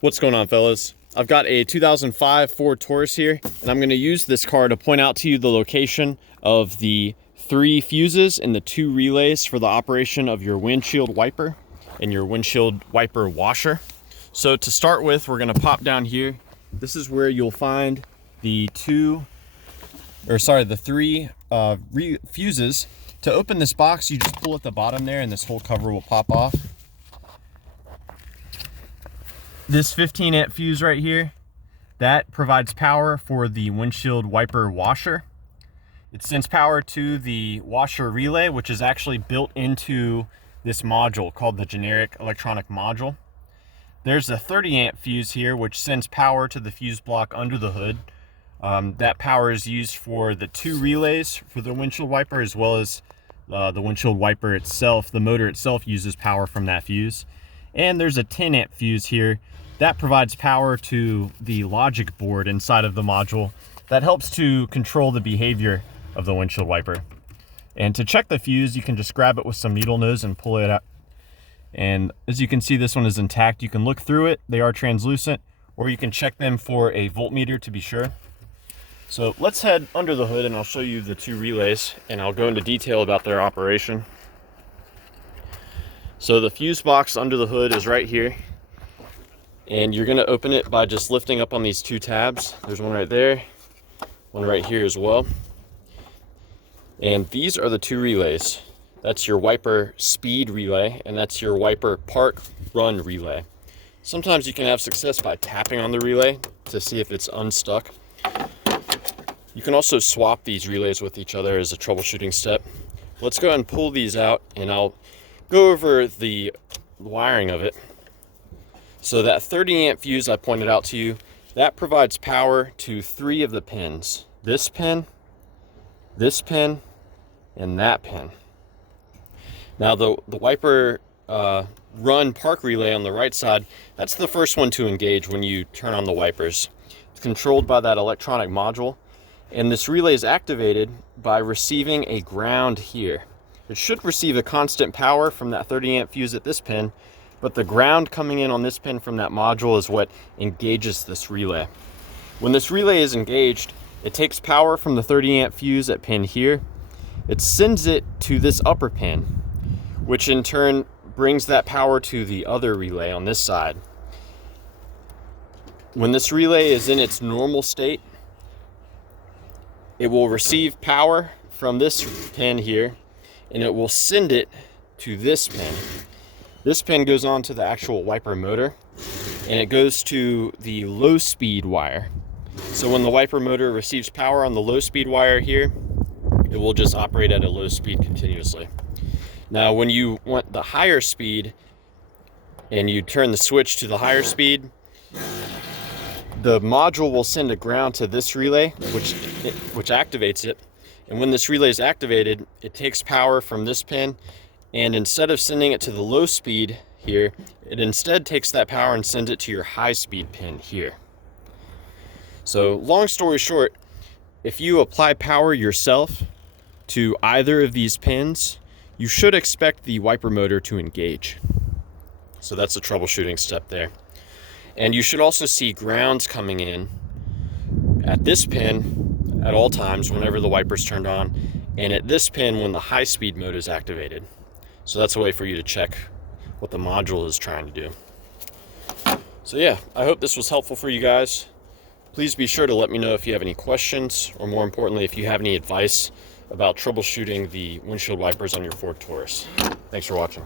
What's going on, fellas? I've got a 2005 Ford Taurus here, and I'm going to use this car to point out to you the location of the 3 fuses and the 2 relays for the operation of your windshield wiper and your windshield wiper washer. So to start with, we're going to pop down here. This is where you'll find the 3 fuses. To open this box, you just pull at the bottom there and this whole cover will pop off. This 15 amp fuse right here, that provides power for the windshield wiper washer. It sends power to the washer relay, which is actually built into this module called the generic electronic module. There's a 30 amp fuse here, which sends power to the fuse block under the hood. That power is used for the 2 relays for the windshield wiper, as well as the windshield wiper itself. The motor itself uses power from that fuse. And there's a 10 amp fuse here that provides power to the logic board inside of the module that helps to control the behavior of the windshield wiper. And to check the fuse, you can just grab it with some needle nose and pull it out. And as you can see, this one is intact. You can look through it, they are translucent, or you can check them for a voltmeter to be sure. So let's head under the hood and I'll show you the 2 relays and I'll go into detail about their operation. So the fuse box under the hood is right here, and you're going to open it by just lifting up on these 2 tabs. There's one right there, one right here as well. And these are the 2 relays. That's your wiper speed relay, and that's your wiper park run relay. Sometimes you can have success by tapping on the relay to see if it's unstuck. You can also swap these relays with each other as a troubleshooting step. Let's go ahead and pull these out, and I'll go over the wiring of it. So that 30 amp fuse I pointed out to you, that provides power to 3 of the pins. This pin, and that pin. Now the wiper run park relay on the right side, that's the first one to engage when you turn on the wipers. It's controlled by that electronic module, and this relay is activated by receiving a ground here. It should receive a constant power from that 30 amp fuse at this pin, but the ground coming in on this pin from that module is what engages this relay. When this relay is engaged, it takes power from the 30 amp fuse at pin here. It sends it to this upper pin, which in turn brings that power to the other relay on this side. When this relay is in its normal state, it will receive power from this pin here, and it will send it to this pin. This pin goes on to the actual wiper motor, and it goes to the low speed wire. So when the wiper motor receives power on the low speed wire here, it will just operate at a low speed continuously. Now when you want the higher speed and you turn the switch to the higher speed, the module will send a ground to this relay, which activates it. And when this relay is activated, it takes power from this pin, and instead of sending it to the low speed here, it instead takes that power and sends it to your high speed pin here. So long story short, if you apply power yourself to either of these pins, you should expect the wiper motor to engage. So that's a troubleshooting step there. And you should also see grounds coming in at this pin at all times whenever the wiper's turned on, and at this pin when the high speed mode is activated. So that's a way for you to check what the module is trying to do. So yeah, I hope this was helpful for you guys. Please be sure to let me know if you have any questions, or more importantly, if you have any advice about troubleshooting the windshield wipers on your Ford Taurus. Thanks for watching.